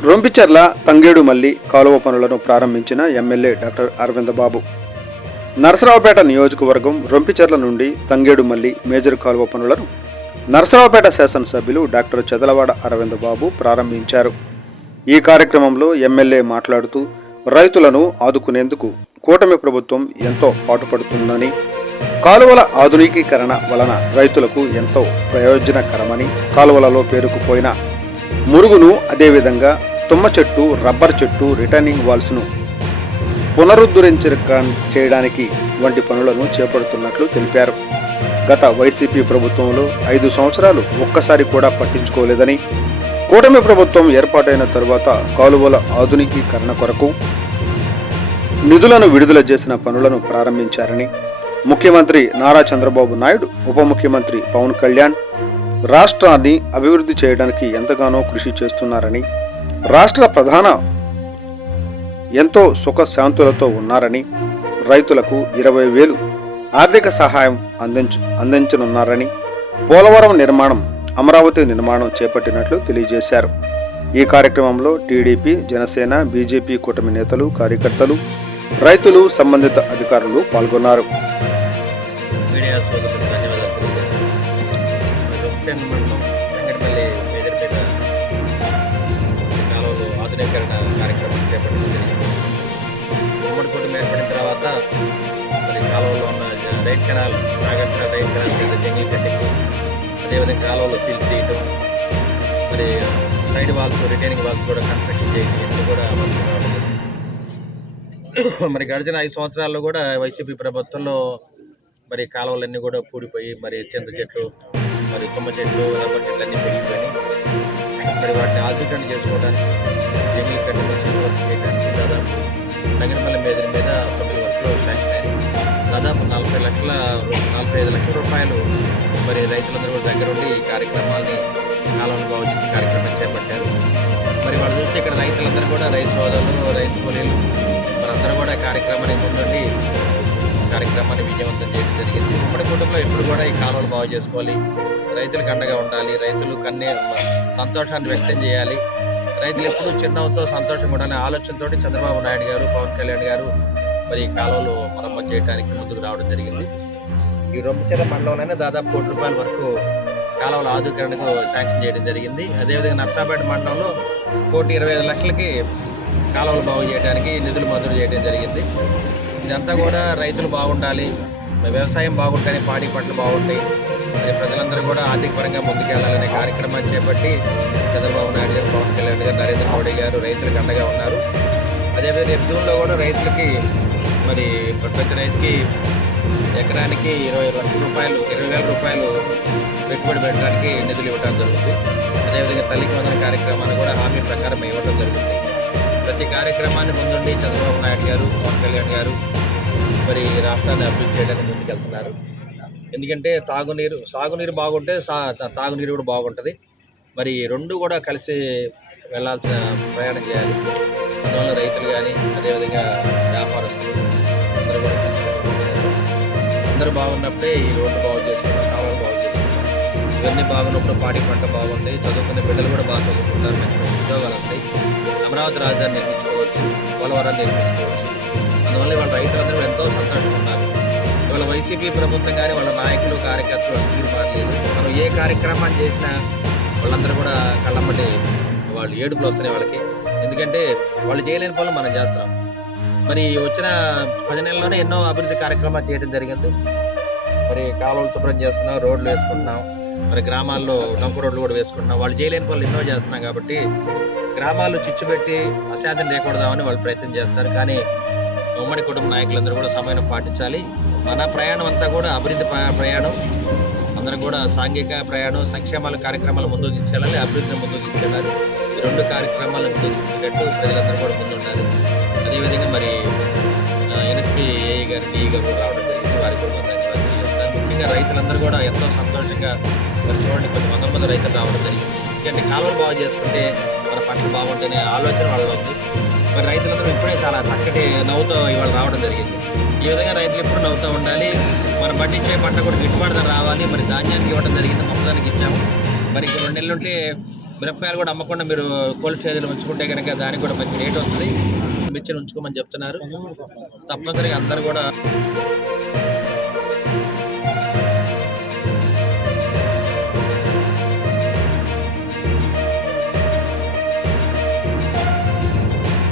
రొంపిచర్ల తంగేడు మల్లి కాలువ పనులను ప్రారంభించిన ఎమ్మెల్యే డాక్టర్ అరవిందబాబు. నరసరావుపేట నియోజకవర్గం రొంపిచెర్ల నుండి తంగేడు మల్లి మేజర్ కాలువ పనులను నరసరావుపేట శాసనసభ్యులు డాక్టర్ చెదలవాడ అరవిందబాబు ప్రారంభించారు. ఈ కార్యక్రమంలో ఎమ్మెల్యే మాట్లాడుతూ రైతులను ఆదుకునేందుకు కూటమి ప్రభుత్వం ఎంతో పాటుపడుతుందని కాలువల ఆధునికీకరణ వలన రైతులకు ఎంతో ప్రయోజనకరమని కాలువలలో పేరుకుపోయిన మురుగును అదేవిధంగా తుమ్మ చెట్టు రబ్బర్ చెట్టు రిటర్నింగ్ వాల్స్ను పునరుద్ధరించ చేయడానికి వంటి పనులను చేపడుతున్నట్లు తెలిపారు. గత వైసీపీ ప్రభుత్వంలో ఐదు సంవత్సరాలు ఒక్కసారి కూడా పట్టించుకోలేదని కూటమి ప్రభుత్వం ఏర్పాటైన తరువాత కాలువల ఆధునికీకరణ కొరకు నిధులను విడుదల చేసిన పనులను ప్రారంభించారని ముఖ్యమంత్రి నారా చంద్రబాబు నాయుడు ఉప ముఖ్యమంత్రి పవన్ కళ్యాణ్ రాష్ట్రాన్ని అభివృద్ధి చేయడానికి ఎంతగానో కృషి చేస్తున్నారని రాష్ట్ర ప్రధాన ఎంతో సుఖశాంతులతో ఉన్నారని రైతులకు ఇరవై వేలు ఆర్థిక సహాయం అందించు అందించనున్నారని పోలవరం నిర్మాణం అమరావతి నిర్మాణం చేపట్టినట్లు తెలియజేశారు. ఈ కార్యక్రమంలో టీడీపీ జనసేన బీజేపీ కూటమి నేతలు కార్యకర్తలు రైతులు సంబంధిత అధికారులు పాల్గొన్నారు. జ- right canal Nagarjuna jungle cutting అదేవిధంగా కాలువలో సీల్ చేయటం మరి సైడ్ వాల్స్ రిటైనింగ్ వాల్స్ కూడా కన్స్ట్రక్షన్ చేయడం ఇవన్నీ కూడా మరి గడిచిన ఐదు సంవత్సరాల్లో కూడా వైసీపీ ప్రభుత్వంలో మరి కాలువలన్నీ కూడా పూడిపోయి మరి చింత చెట్లు మరి తుమ్మ చెట్లు రబ్బర్ చెట్లు అన్నీ పెరిగిపోయి మరి వాటిని ఆధునికరణ చేసుకోవడానికి జంగిల్ కట్టెలు చేయడానికి దాదాపు నగరపల్లి మీద మీద తొమ్మిది శాంక్షన్ దాదాపు నలభై లక్షల నలభై ఐదు లక్షల రూపాయలు మరి రైతులందరూ దగ్గర ఉండి ఈ కార్యక్రమాన్ని కాలువలు బాగు చేసి కార్యక్రమం చేపట్టారు. మరి వాళ్ళు చూస్తే ఇక్కడ రైతులందరూ కూడా రైతు సోదరులు రైతు కూలీలు మనందరూ కూడా కార్యక్రమానికి ముందుండి కార్యక్రమాన్ని విజయవంతం చేయడం జరిగింది. ఉమ్మడి కుటుంబంలో ఎప్పుడు కూడా ఈ కాలువలు బాగు చేసుకోవాలి. రైతులకు అండగా ఉండాలి. రైతులు కన్నే సంతోషాన్ని వ్యక్తం చేయాలి. రైతులు ఎప్పుడూ చిన్నవతో సంతోషంగా ఉండాలనే ఆలోచనతో చంద్రబాబు నాయుడు గారు పవన్ కళ్యాణ్ గారు మరి ఈ కాలువలు మరమ్మతు చేయడానికి ముందుకు రావడం జరిగింది. ఈ రొమ్మచెర మండలంలోనే దాదాపు కోటి రూపాయల వరకు కాలంలో ఆధుకరణకు శాంక్షన్ చేయడం జరిగింది. అదేవిధంగా నర్సాపేట మండలంలో కోటి ఇరవై ఐదు లక్షలకి కాలువలు బాగు చేయడానికి నిధులు మంజూరు చేయడం జరిగింది. ఇదంతా కూడా రైతులు బాగుండాలి వ్యవసాయం బాగుంటాయి పాడి పంటలు బాగుంటాయి. మరి ప్రజలందరూ కూడా ఆర్థిక పరంగా ముందుకెళ్ళాలనే కార్యక్రమాన్ని చేపట్టి చంద్రబాబు నాయుడు గారు పవన్ కళ్యాణ్ గారు నరేంద్ర మోడీ గారు రైతులకు అండగా ఉన్నారు. అదేవిధంగా రేపు జూన్లో కూడా రైతులకి మరి ప్రతి రైతుకి ఎకరానికి ఇరవై లక్షల రూపాయలు ఇరవై వేల రూపాయలు పెట్టుబడి పెట్టడానికి నిధులు ఇవ్వడం జరుగుతుంది. అదేవిధంగా తల్లికి వందల కార్యక్రమాన్ని కూడా హామీ ప్రకారం ఇవ్వడం జరుగుతుంది. ప్రతి కార్యక్రమాన్ని ముందుండి చంద్రబాబు నాయుడు గారు పవన్ కళ్యాణ్ గారు మరి రాష్ట్రాన్ని అభివృద్ధి చేయడానికి ముందుకెళ్తున్నారు. ఎందుకంటే తాగునీరు సాగునీరు బాగుంటే సా తాగునీరు కూడా బాగుంటుంది. మరి రెండు కూడా కలిసి వెళ్ళాల్సిన ప్రయాణం చేయాలి. అందువల్ల రైతులు కానీ అదేవిధంగా వ్యాపారస్తులు అందరూ కూడా అందరూ బాగున్నప్పుడే ఈ రోడ్డు బాగు చేసుకుంటాం కావాలి బాగు చేసుకుంటాం ఇవన్నీ బాగున్నప్పుడు పాడి పంట బాగుంటాయి. చదువుకునే బిడ్డలు కూడా బాగా చదువుకుంటారు. మంచి ఉద్యోగాలు వస్తాయి. అమరావతి రాజధాని నిర్మించుకోవచ్చు. పోలవరాన్ని నిర్మించుకోవచ్చు. అందువల్ల వాళ్ళ రైతులందరూ ఎంతో సంతోషంగా ఉన్నారు వాళ్ళ వైసీపీ ప్రభుత్వం కానీ వాళ్ళ నాయకులు కార్యకర్తలు అటు తీరు మారలేదు. మనం ఏ కార్యక్రమాన్ని చేసినా వాళ్ళందరూ కూడా కళ్ళమ్మటి వాళ్ళు ఏడుపులు వస్తున్నాయి వాళ్ళకి. ఎందుకంటే వాళ్ళు చేయలేని పనులు మనం చేస్తాం మరి వచ్చిన పది నెలల్లోనే ఎన్నో అభివృద్ధి కార్యక్రమాలు చేయడం జరిగింది. మరి కాలువలు శుభ్రం చేస్తున్నాం రోడ్లు వేసుకుంటున్నాం మరి గ్రామాల్లో డంపు రోడ్లు కూడా వేసుకుంటున్నాం వాళ్ళు చేయలేని పనులు ఎన్నో చేస్తున్నాం కాబట్టి గ్రామాలు చిచ్చు పెట్టి అశాంతిని లేకూడదామని వాళ్ళు ప్రయత్నం చేస్తారు. కానీ ఉమ్మడి కుటుంబ నాయకులందరూ కూడా సమయం పాటించాలి. మన ప్రయాణం అంతా కూడా అభివృద్ధి ప్రయాణం. అందరూ కూడా సాంఘిక ప్రయాణం సంక్షేమాల కార్యక్రమాలు ముందుకు తీసుకెళ్ళాలి అభివృద్ధిని ముందుకు తీసుకెళ్ళాలి. ఈ రెండు కార్యక్రమాలు చూసినట్టు ప్రజలందరూ కూడా ముందుండాలి అదేవిధంగా మరి ఎన్ఎస్పీ గారు డిఈ గారు కూడా రావడం జరిగింది. వారికి కూడా ధన్యవాదాలు తెలియజేస్తాను ముఖ్యంగా రైతులందరూ కూడా ఎంతో సంతోషంగా మరి చూడండి కొన్ని వందల మంది రైతులు రావడం జరిగింది. ఎందుకంటే కాలువలు బాగు చేసుకుంటే మన పంటలు బాగుంటాయనే ఆలోచన వాళ్ళలో ఉంది. మరి రైతులందరూ ఇప్పుడే చాలా చక్కటి నవ్వుతో ఇవాళ రావడం జరిగింది. ఈ విధంగా రైతులు ఎప్పుడు నవ్వుతూ ఉండాలి. మనం పండించే పంట కూడా గిట్టుబాటు ధర రావాలి. మరి ధాన్యానికి ఇవ్వడం జరిగింది మొక్కదానికి ఇచ్చాము. మరి రెండు నెలలుంటే మిరపకాయలు కూడా అమ్మకుండా మీరు కోల్డ్ స్టోరేజ్లో ఉంచుకుంటే కనుక దానికి కూడా మంచి రేట్ వస్తుంది. మిర్చిని ఉంచుకోమని చెప్తున్నారు. తప్పనిసరిగా అందరూ కూడా